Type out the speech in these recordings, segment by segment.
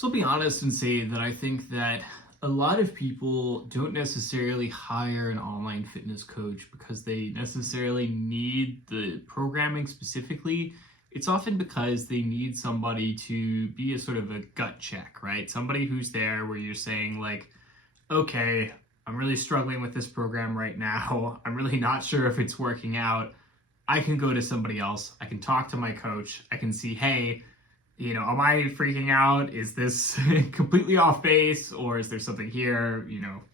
So I'll be honest and say that I think that a lot of people don't necessarily hire an online fitness coach because they necessarily need the programming specifically. It's often because they need somebody to be a sort of a gut check, right? Somebody who's there where you're saying like, okay, I'm really struggling with this program right now. I'm really not sure if it's working out. I can go to somebody else. I can talk to my coach. I can see, hey, am I freaking out? Is this completely off base, or is there something here?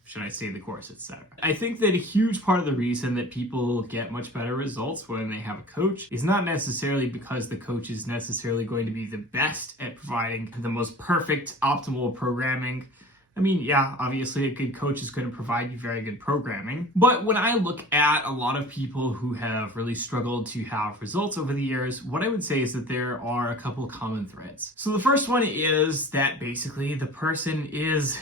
Should I stay the course, etc. I think that a huge part of the reason that people get much better results when they have a coach is not necessarily because the coach is necessarily going to be the best at providing the most perfect, optimal programming. I mean, yeah, obviously a good coach is going to provide you very good programming. But when I look at a lot of people who have really struggled to have results over the years, what I would say is that there are a couple common threads. So the first one is that basically the person is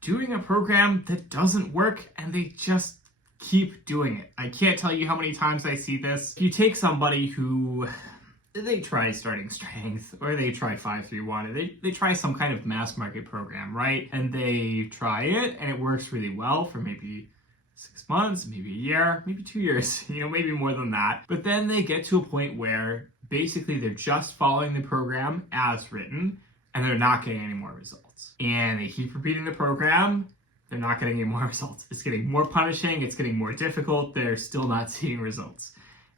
doing a program that doesn't work and they just keep doing it. I can't tell you how many times I see this. If you take somebody who they try starting strength, or they try 5-3-1, they try some kind of mass market program, right? And they try it and it works really well for maybe 6 months, maybe a year, maybe 2 years, maybe more than that. But then they get to a point where basically they're just following the program as written and they're not getting any more results. And they keep repeating the program, they're not getting any more results. It's getting more punishing, it's getting more difficult, they're still not seeing results.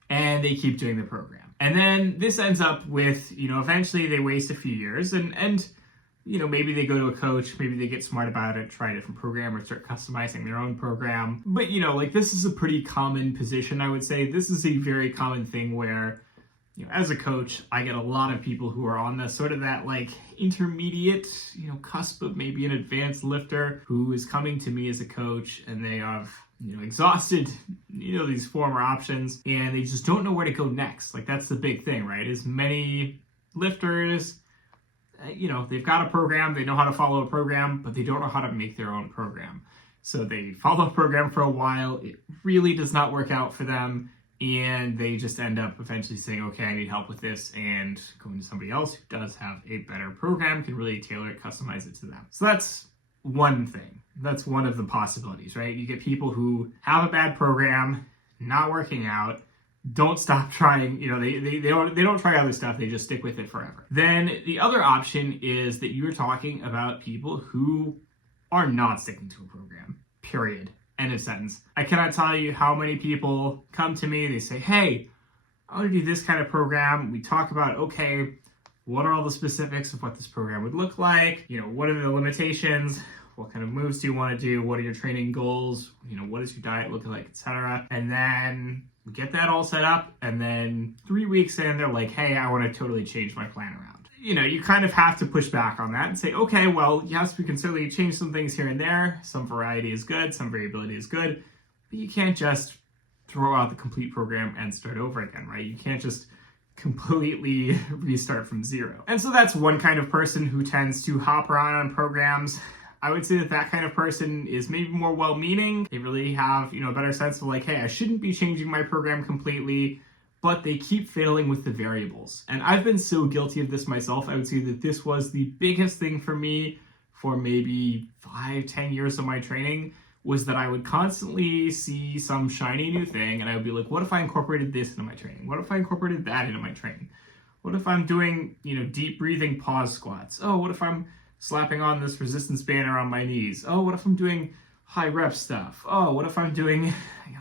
And they keep doing the program. And then this ends up with, eventually they waste a few years and maybe they go to a coach, maybe they get smart about it, try a different program or start customizing their own program. But, this is a pretty common position, I would say. This is a very common thing where, as a coach, I get a lot of people who are on the sort of that intermediate, cusp of maybe an advanced lifter who is coming to me as a coach and they have exhausted, these former options and they just don't know where to go next. That's the big thing, right? As many lifters, they've got a program, they know how to follow a program, but they don't know how to make their own program. So they follow a program for a while, it really does not work out for them, and they just end up eventually saying, okay, I need help with this, and going to somebody else who does have a better program, can really tailor it, customize it to them. So that's one thing. That's one of the possibilities, right? You get people who have a bad program, not working out, don't stop trying, they don't try other stuff, they just stick with it forever. Then the other option is that you're talking about people who are not sticking to a program, period. End of sentence. I cannot tell you how many people come to me, they say, hey, I want to do this kind of program. We talk about, okay, what are all the specifics of what this program would look like? What are the limitations? What kind of moves do you want to do? What are your training goals? What does your diet look like, etc. And then we get that all set up. And then 3 weeks in, they're like, hey, I want to totally change my plan around. You kind of have to push back on that and say, okay, well, yes, we can certainly change some things here and there. Some variety is good, some variability is good, but you can't just throw out the complete program and start over again, right? You can't just completely restart from zero. And so that's one kind of person who tends to hop around on programs. I would say that kind of person is maybe more well-meaning. They really have, a better sense of hey, I shouldn't be changing my program completely, but they keep failing with the variables. And I've been so guilty of this myself. I would say that this was the biggest thing for me for maybe 5-10 years of my training, was that I would constantly see some shiny new thing and I would be like, what if I incorporated this into my training? What if I incorporated that into my training? What if I'm doing, deep breathing pause squats? Oh, what if I'm slapping on this resistance banner on my knees? Oh, what if I'm doing high rep stuff? Oh, what if I'm doing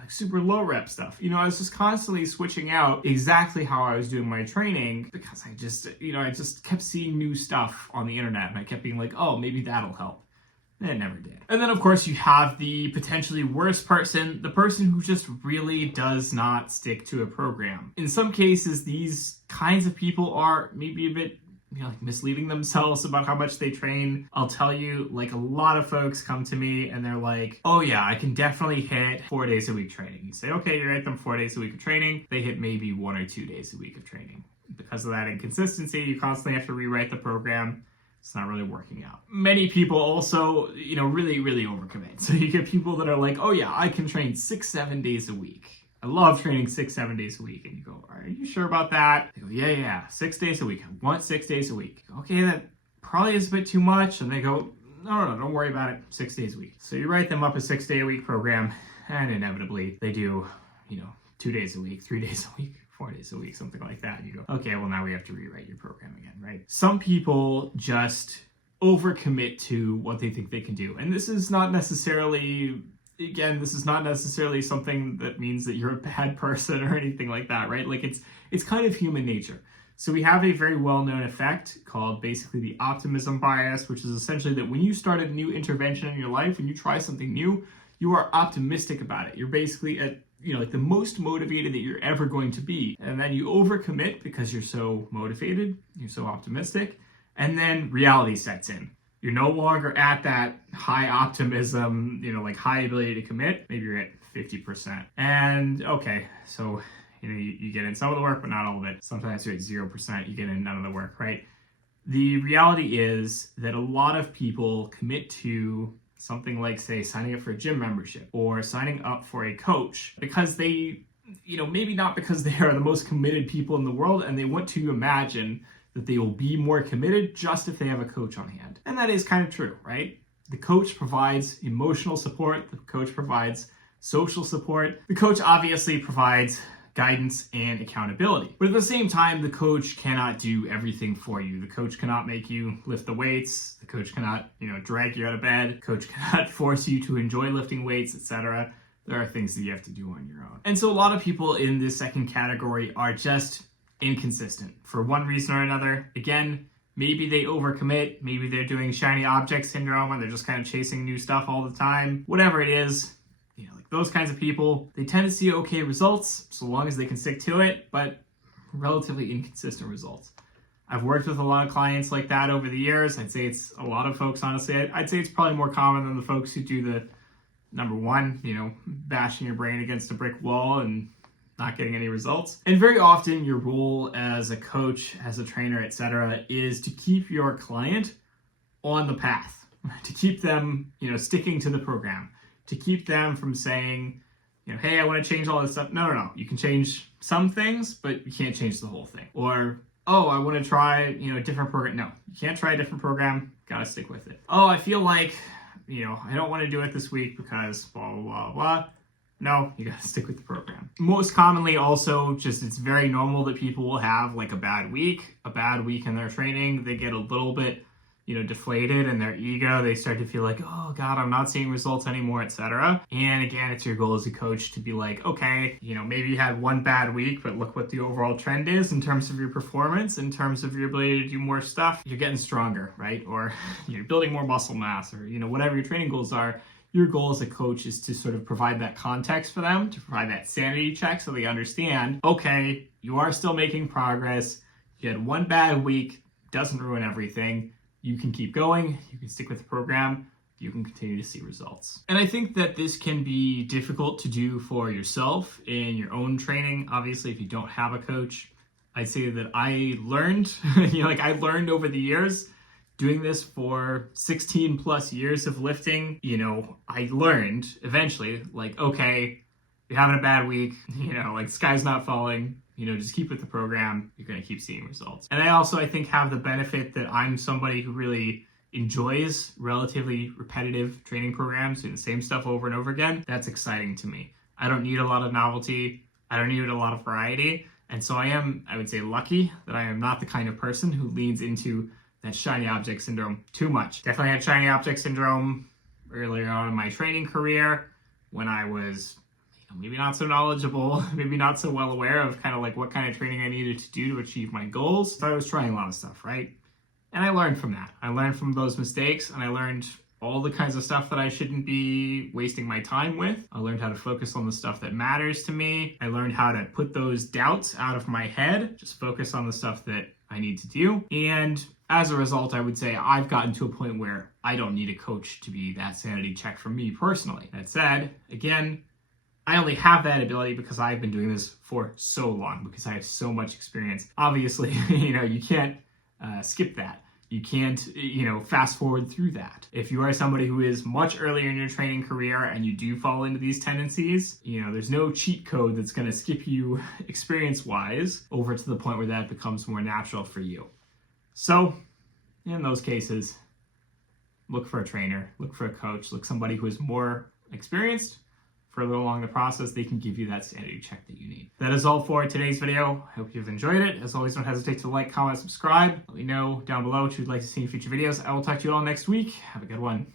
super low rep stuff? I was just constantly switching out exactly how I was doing my training because I just kept seeing new stuff on the internet and I kept being like, oh, maybe that'll help. And it never did. And then of course you have the potentially worst person, the person who just really does not stick to a program. In some cases, these kinds of people are maybe a bit misleading themselves about how much they train. I'll tell you, a lot of folks come to me and they're like, oh yeah, I can definitely hit 4 days a week training. You say, okay, you hit them 4 days a week of training. They hit maybe 1 or 2 days a week of training. Because of that inconsistency, you constantly have to rewrite the program. It's not really working out. Many people also, really, really overcommit. So you get people that are like, oh yeah, I can train 6-7 days a week. I love training 6-7 days a week. And you go, are you sure about that? They go, yeah, 6 days a week. I want 6 days a week. Okay, probably is a bit too much. And they go, no, don't worry about it, 6 days a week. So you write them up a 6-day-a-week program, and inevitably they do, 2 days a week, 3 days a week, 4 days a week, something like that. And you go, okay, well, now we have to rewrite your program again, right? Some people just overcommit to what they think they can do. And this is not necessarily something that means that you're a bad person or anything like that, right? Like it's kind of human nature. So we have a very well-known effect called basically the optimism bias, which is essentially that when you start a new intervention in your life, when you try something new, you are optimistic about it. You're basically at, like the most motivated that you're ever going to be. And then you overcommit because you're so motivated, you're so optimistic, and then reality sets in. You're no longer at that high optimism, like high ability to commit. Maybe you're at 50%. And okay, so you get in some of the work, but not all of it. Sometimes you're at 0%, you get in none of the work, right? The reality is that a lot of people commit to something like, say, signing up for a gym membership or signing up for a coach because they, maybe not because they are the most committed people in the world, and they want to imagine that they will be more committed just if they have a coach on hand. And that is kind of true, right? The coach provides emotional support. The coach provides social support. The coach obviously provides guidance and accountability. But at the same time, the coach cannot do everything for you. The coach cannot make you lift the weights. The coach cannot, drag you out of bed. The coach cannot force you to enjoy lifting weights, etc. There are things that you have to do on your own. And so a lot of people in this second category are just inconsistent for one reason or another. Again, maybe they overcommit. Maybe they're doing shiny object syndrome and they're just kind of chasing new stuff all the time. Whatever it is, those kinds of people, they tend to see okay results so long as they can stick to it, but relatively inconsistent results. I've worked with a lot of clients like that over the years. I'd say it's a lot of folks, honestly. I'd say it's probably more common than the folks who do the number one, bashing your brain against a brick wall and not getting any results. And very often your role as a coach, as a trainer, etc., is to keep your client on the path, to keep them, sticking to the program, to keep them from saying, hey, I want to change all this stuff. No. You can change some things, but you can't change the whole thing. Or, oh, I want to try, a different program. No, you can't try a different program. Got to stick with it. Oh, I feel like, I don't want to do it this week because blah, blah, blah, blah. No, you got to stick with the program. Most commonly also, it's very normal that people will have like a bad week in their training. They get a little bit deflated in their ego. They start to feel like, oh God, I'm not seeing results anymore, etc. And again, it's your goal as a coach to be like, okay, maybe you had one bad week, but look what the overall trend is in terms of your performance, in terms of your ability to do more stuff. You're getting stronger, right? Or you're building more muscle mass, or whatever your training goals are. Your goal as a coach is to sort of provide that context for them, to provide that sanity check so they understand, okay, you are still making progress. You had one bad week, doesn't ruin everything. You can keep going, you can stick with the program, you can continue to see results. And I think that this can be difficult to do for yourself in your own training. Obviously, if you don't have a coach, I'd say that I learned, I learned over the years doing this for 16 plus years of lifting. I learned eventually, okay, you're having a bad week, sky's not falling. Just keep with the program. You're going to keep seeing results. And I also, I think, have the benefit that I'm somebody who really enjoys relatively repetitive training programs, doing the same stuff over and over again. That's exciting to me. I don't need a lot of novelty. I don't need a lot of variety. And so I would say, lucky that I am not the kind of person who leans into that shiny object syndrome too much. Definitely had shiny object syndrome earlier on in my training career when I was maybe not so knowledgeable, maybe not so well aware of what kind of training I needed to do to achieve my goals. So I was trying a lot of stuff, right? And I learned from that. I learned from those mistakes, and I learned all the kinds of stuff that I shouldn't be wasting my time with. I learned how to focus on the stuff that matters to me. I learned how to put those doubts out of my head, just focus on the stuff that I need to do. And as a result, I would say I've gotten to a point where I don't need a coach to be that sanity check for me personally. That said, again, I only have that ability because I've been doing this for so long, because I have so much experience. Obviously, you can't skip that. You can't, fast forward through that. If you are somebody who is much earlier in your training career and you do fall into these tendencies, there's no cheat code that's going to skip you experience-wise over to the point where that becomes more natural for you. So, in those cases, look for a trainer, look for a coach, look somebody who is more experienced. Further along the process, they can give you that sanity check that you need. That is all for today's video. I hope you've enjoyed it. As always, don't hesitate to like, comment, subscribe. Let me know down below what you'd like to see in future videos. I will talk to you all next week. Have a good one.